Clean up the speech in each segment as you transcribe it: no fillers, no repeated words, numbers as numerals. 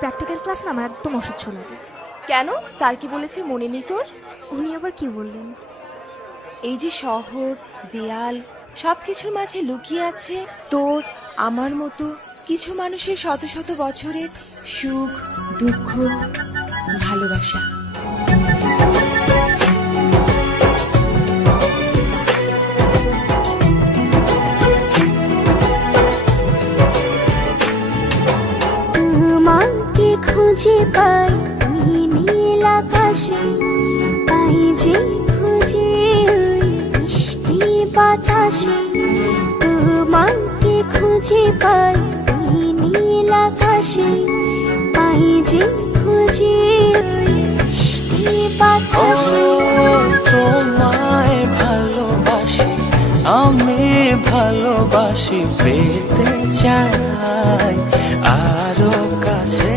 Practical class না আমার একদম অসহ্য লাগে। কেন? স্যার কি বলেছে মনে নেই তোর? উনি আবার কি বললেন? এই যে শহর, দেয়াল, সবকিছুর মাঝে লুকিয়ে আছে তোর আমার মতো কিছু মানুষের শত শত বছরের সুখ, দুঃখ, ভালোবাসা। তোমাকে খুঁজে পাই ওই নীল আকাশে, তাই যে খুঁজে ওই মিষ্টি বাতাসে। তোমাকে খুঁজে পাই ওই নীল আকাশে, তাই যে খুঁজে ওই মিষ্টি বাতাসে। তোমায় ভালোবাসি, আমি ভালোবাসি, পেতে চাই আরো কাছে,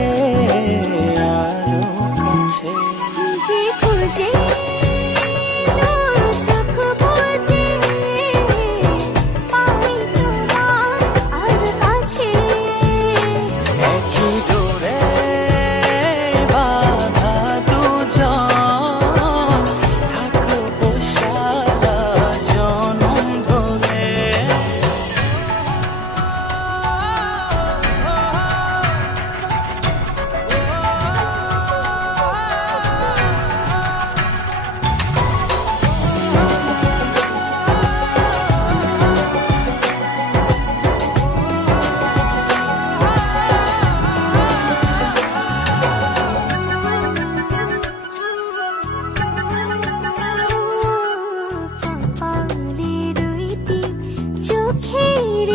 আরো কাছে। খুঁজে খুঁজে চোখ বুজে পাই তোমার আর কাছে। একই ডোরে বাঁধা দুজন, থাকবো সারা জনম ধরে। কপালে দুইটি চোখের